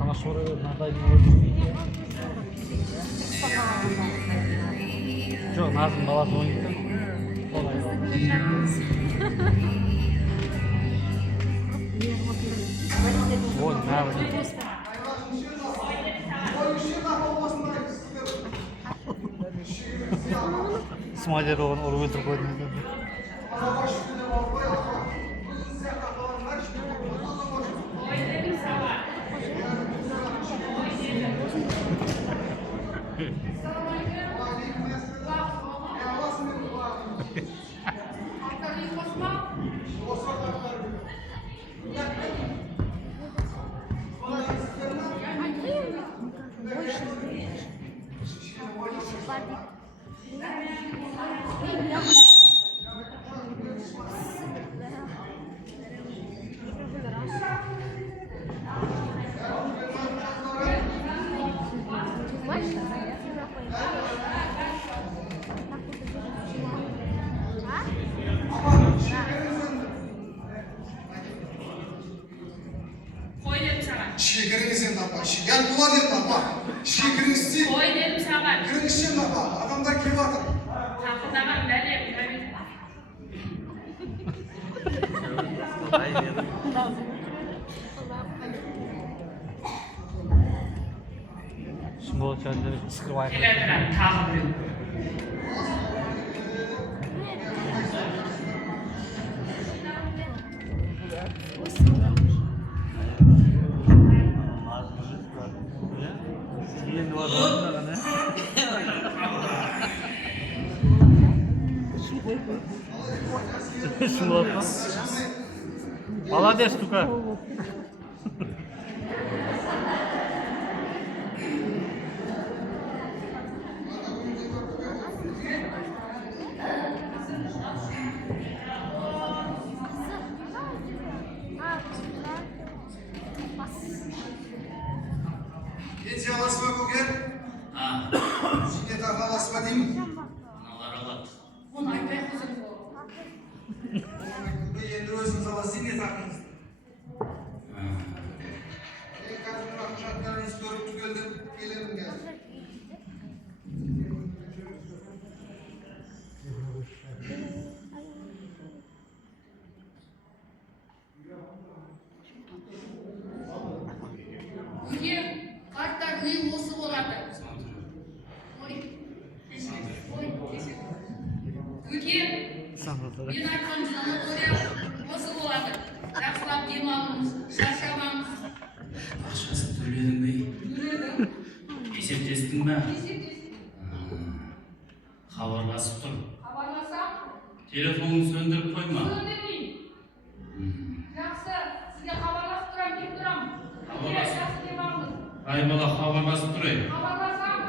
Ama sonra naday Жоқ, Назым баласы ойнайды. Солай. Ой, нравится. Смайлерон ұрып өлтіріп қойды. Şekerini baba. Gel bula dedim baba. Şekerini sil. Koy dedim sana. Kırışın baba. Adamlar kim var? Takıldaman ben yapayım. Small children скрывает. Gelelim takıldım. Смолотно. Молодец, Тука. Peki alasma bugün. Ha, Şimdi daha alasma değil mi? nalar alat. Onu aytmay kızım bu. Bu endi özünüz alası ne takınız? Kadın akşamlarınızı görüp tükelim. Gelelim geldim. Bugün kartlar büyük olsa olardı. Bugün bir aytkan sanatoriya olsa olardı. Yaxshilab dem olamiz, charchamamiz. Ақшасын төледің бе? Yürüdüm. Есептестің бе? Esirgesin. Хабарласып тұр. Haberlasam, Телефоныңды сөндіріп қойма. söndürmeyin. Yaxşı, sizge haberlasıp duram, kep duram. Haberlasın. Yaxşı dem olamiz. Ай бала хабарласып тұрайын. Haberlasam,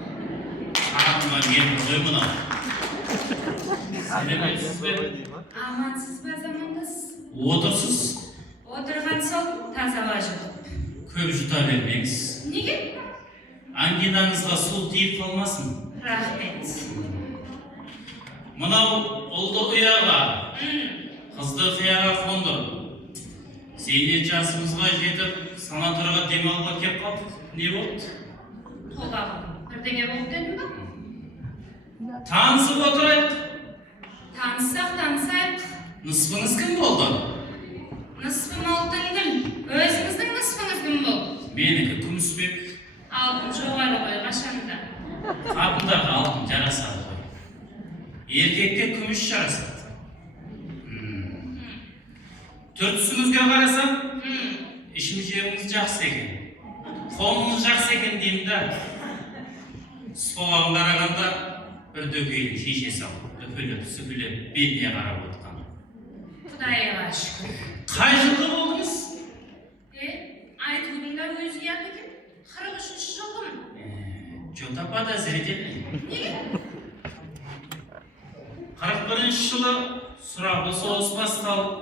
Ағымға нені қой мынау? Сәлеметсіз бе? Amansız be zamandasız. Отырсыз. Отырған сол таза бажы. Көп жұта бермеңіз. Неге? Ангинаңызға су тиіп қалмасын. Рахмет. Мынау ұлды ұяға, қызды қияға қондыр. Зейнет жасымызға жетіп, санаторға демалуға кеп қалдық. Не болды? Толағым. Бірдеңе болып дедің ба? Танысып отырайық. Таныссақ танысайық. Нысыбыңыз кім болды? Нысфым алтын кім? Өзіңіздің нысфыңыз кім болды? Менікі күмісбек. Алтын жоғары ғой қашанда. Қатындарға алтын жарасады ғой. Еркекке күміс жарасады. Түртісіңізге қарасам, ішім жеміңіз жақсы екен. Қолыңыз жақсы екен деймін да. Соған қарағанда бір дөкейлі шешесі алып, үпіліп, сүпіліп, бетіне қарап отырған. Құдайға шүкір. Қай жылғы болдыңыз? Айтудың да өзі ұят екен. 43-ші жылғымын. Что-то подозрительный. Неге? 41-ші жылы сұрапыл соғыс басталып,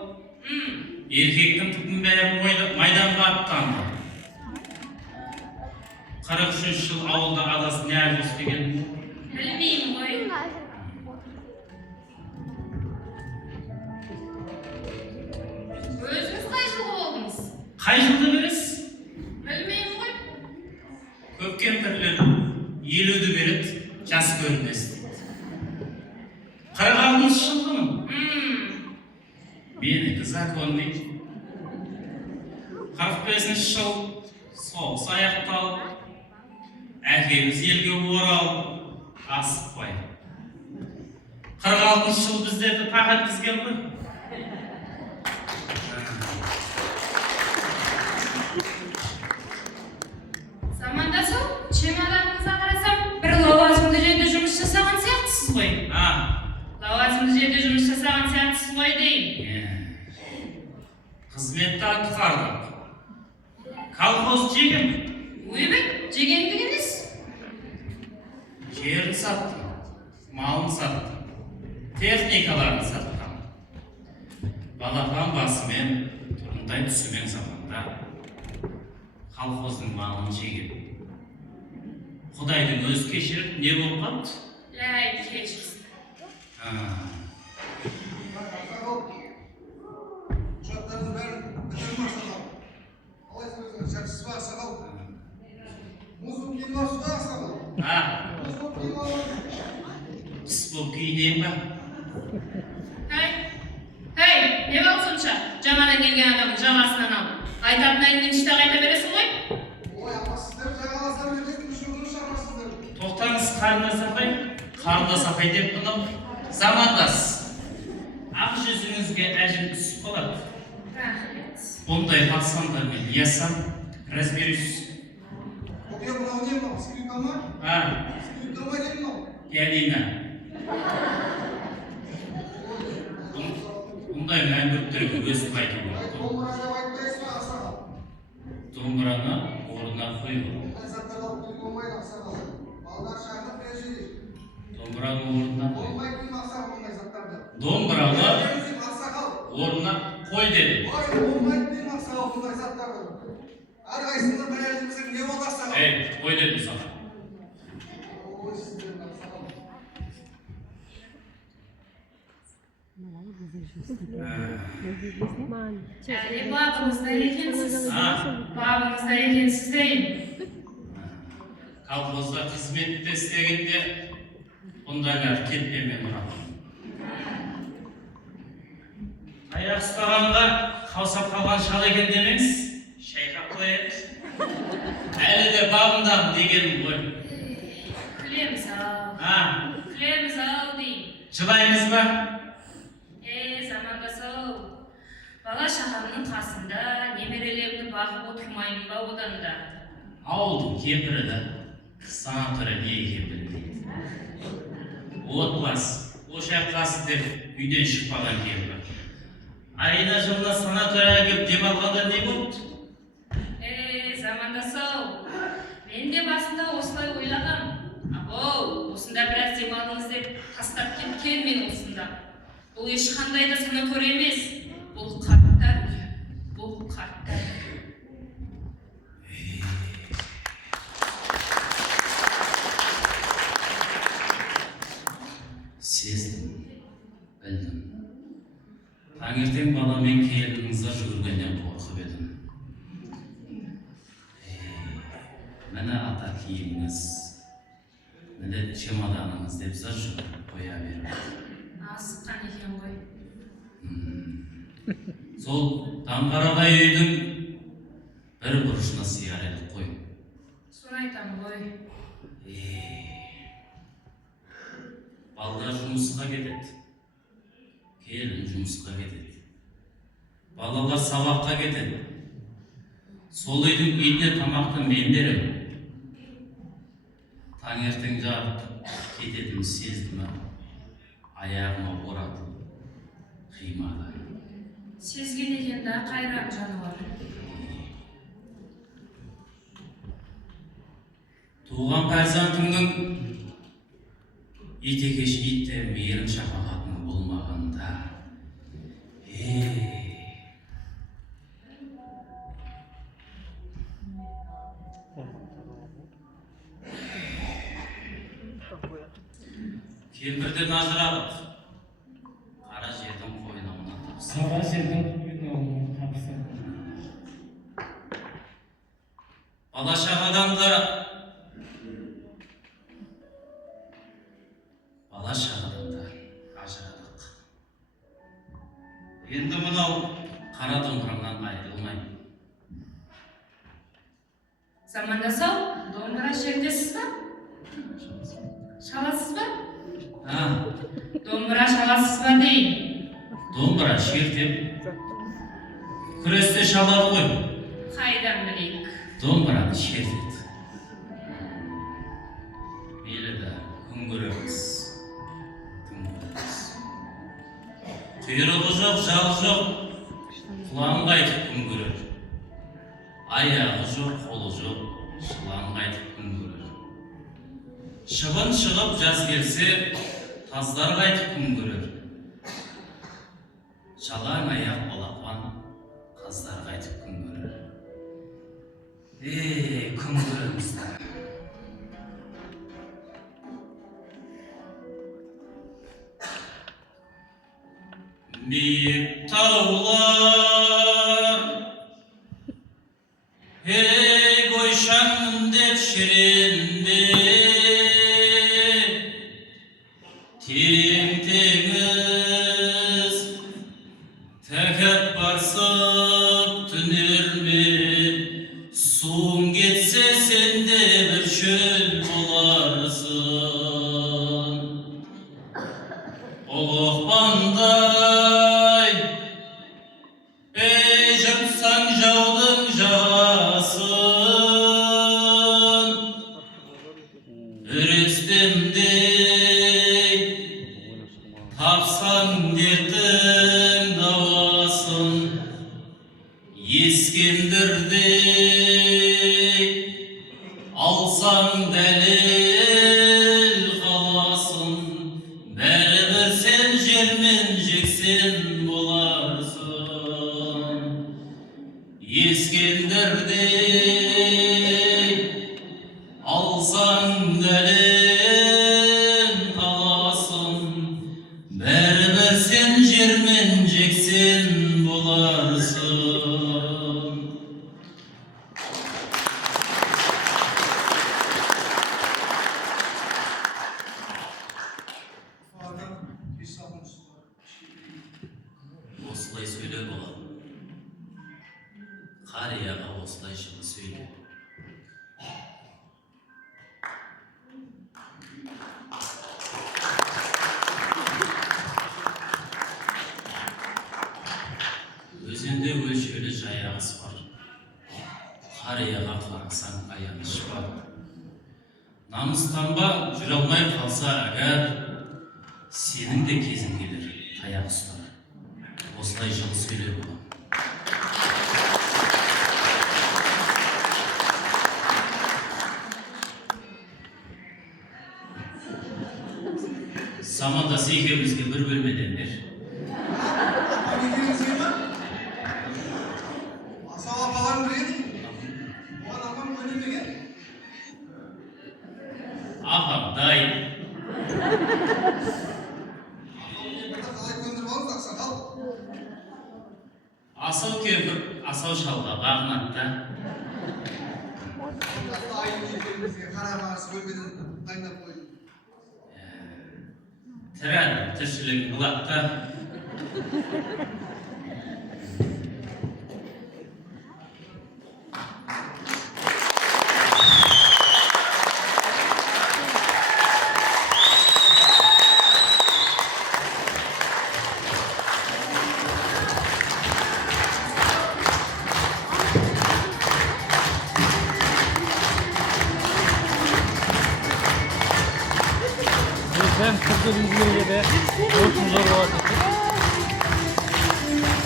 еркектің түтін бәрі майданға аттанды. 43-ші жыл ауылда адасы не жүріспеген? Білмеймін ғой. Өзіңіз қай жылғы болдыңыз? Қай жылды бересіз? Білмеймін ғой. Көп кемпірлер 50-ді береді, жас көрінесіз. 46-шы жылғымын. Менікі законный. 45-ші жыл соғыс аяқталып, әкеміз елге оралып, асықпай. 46-шы жыл біздерді тақ еткізген ғой. Замандасу, чемоданыңызға қарасам, бір лауазымды жерде жұмыс жасаған сияқтысыз ғой. Лауазымды жерде жұмыс жасаған сияқтысыз ғой дейін. Қызметті атқардық. Колхоз жегім. Өйбек, жегендік емес. Жерін саттым, малын саттым, техникаларын саттым. Балапан басымен, тұрындай түсімен заманда колхоздың малын жегем. Құдайдың өз кешіріп не болып қалды? Ләй, кешірсін. Құжаттарыңыз бәрін бітіріп ақсақал. Қалайсыз өзіңіз, жақсысыз ба ақсақал? Мұзым киінбапсыз ба ақсақал? Мұз болып киінбапсыз? Қыс болып киінейін ба? Хей, не болды сонша? Жаңадан келген адамның жағасынан ал. Айтатын әңгімені іште қайта бересің ғой? Ой, ama сіздер жағаласам ертең жүргізіп шақырасыздар. Тоқтаңыз, қарындас апай деп бұны замандас. Ақ жүзіңізге әжім түсіп қалады. Рахмет. Ондай пацандармен ясам, разберусь. Оқия мынау не мынау? Скрипка ма? Скрипка ма не мынау? Пианино. Бұндай мәңгүрттерге өсіп айту болады. Домбыра деп айтпайсыз ба ақсақал? Домбыраны орнына қойып. Ондай заттар алып келуге болмайды ақсақал. Балалар шақырып режим. Домбыраны орнына қой. Болмайды деймін ақсақал ондай заттарды. Домбыраны Ақсақал. орнына қой дедім. Ой, болмайды деймін ақсақал ондай заттарды. Әрқайсысында бір әліміздің не болды ақсақал? Қой дедім саған. Ой, сіздердің ақсақал. Әлі бабыңызда екенсіз. Бабыңызда екенсіз дейін. Колхозда қызметті істегенде бұндайлар кетпемен ұрады. Аяқ ұстағанға қаусап қалған шал екен демеңіз, шайқап қояды. Әлі де бабындамын дегенім ғой. Күлеміз ау дейін. Жылаймыз ба? Замандасау. Бала шағамның қасында немерелерімді бағып отырмаймын ба одан да? Ауылдың кемпірі да санатория не екен білмейді. Отбасы, ошаққасы деп үйден шықпаған кемпір. Айына жылына санаторияға келіп демалғанда не болды? Замандасау. Мен де басында осылай ойлағам. Осында біраз демалыңыз деп тастап кеткен мен осында. Бұл ешқандай да санатория емес. Бұл қарттар үйі. Бұл қарттар үйі. Сездім, білдім. Таңертең баламен келініңізді жүгіргеннен қорқып едім. Міне ата киіміңіз, міне чемоданыңыз деп зар жүгіріп қоя беріп. Асыққан екен ғой. Сол Даңғарағай үйдің бір бұрышына сияр едік қой. Соны айтам ғой. Балдар жұмысқа кетеді. Келін жұмысқа кетеді. Балалар сабаққа кетеді. Сол үйдің итіне тамақты мен берем. Таңертең жатып кететінім сездім. Аяғыма оратып, қимады. Сезген екен да қайран жануар. Туған перзентіңнің ит екеш итте мейірім шапағатын Кемпірден ажырадық. Қара жердің қойнауына тапсыр. Қара жердің қойнауына тапсыр. Бала-шағадан да ажырадық. Енді мынау қара домбырамнан айырылмаймын. Замандасау, домбыра шертесіз ба? Шаласыз ба? Домбыра шаласыз ба дейін? Домбыра шертем. Күресте шалады ғой. Қайдан білейік? Домбыраны шертеді. Мейлі да күн көреміз. Құйрығы жоқ, жалы жоқ, құлағын қайтып күн көрер. Аяғы жоқ, қолы жоқ, жыланын қайтып күн көрер. Шыбын шығып жаз келсе, таздар қайтып күн көрер. Жалаң аяқ балапан, қаздар қайтып күн көрер. Күн көремізді. Биік таулар, бойшаң міндет шеренде, терең теңіз, тәкаппарсып түнермен, суың кетсе сенде бір шөл боларсың. Ұлықпандай, жыртсаң жаудың жағасын, үрестемдей, тапсаң дертің дауасын, ескендірдей, алсаң дәлел қаласын, бәрібір сен жермен жексен боларсың. Ескендірдей, алсаң дәлел қаласын, бәрібір сен жермен жексен боларсың. Осылай сөйле болады. Қарияға осылай жылы сөйле. Өзенде өлшеулі жайағыс бар. Қарияға қарасаң аяныш бар. Намыстанба жүре алмай қалса әгер, сенің де кезің келер, таяқ ұстар. Осылай жылы сөйле болады. Замандасы екеумізге бір бөлмеден бер. Асау апаларың біледі? Оған апам көнемеген? Апам дайын. Қалай көндіріп алыңыз, ақсақал? Асау кемпір, асау шалға бағынады да. Айын екеумізге қарамағысы бөлмеден дайындап қойды. Тірәді, тіршілігін бұлақта. Hem kırdığımız yere de olsun zor olacak.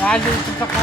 Halde için takma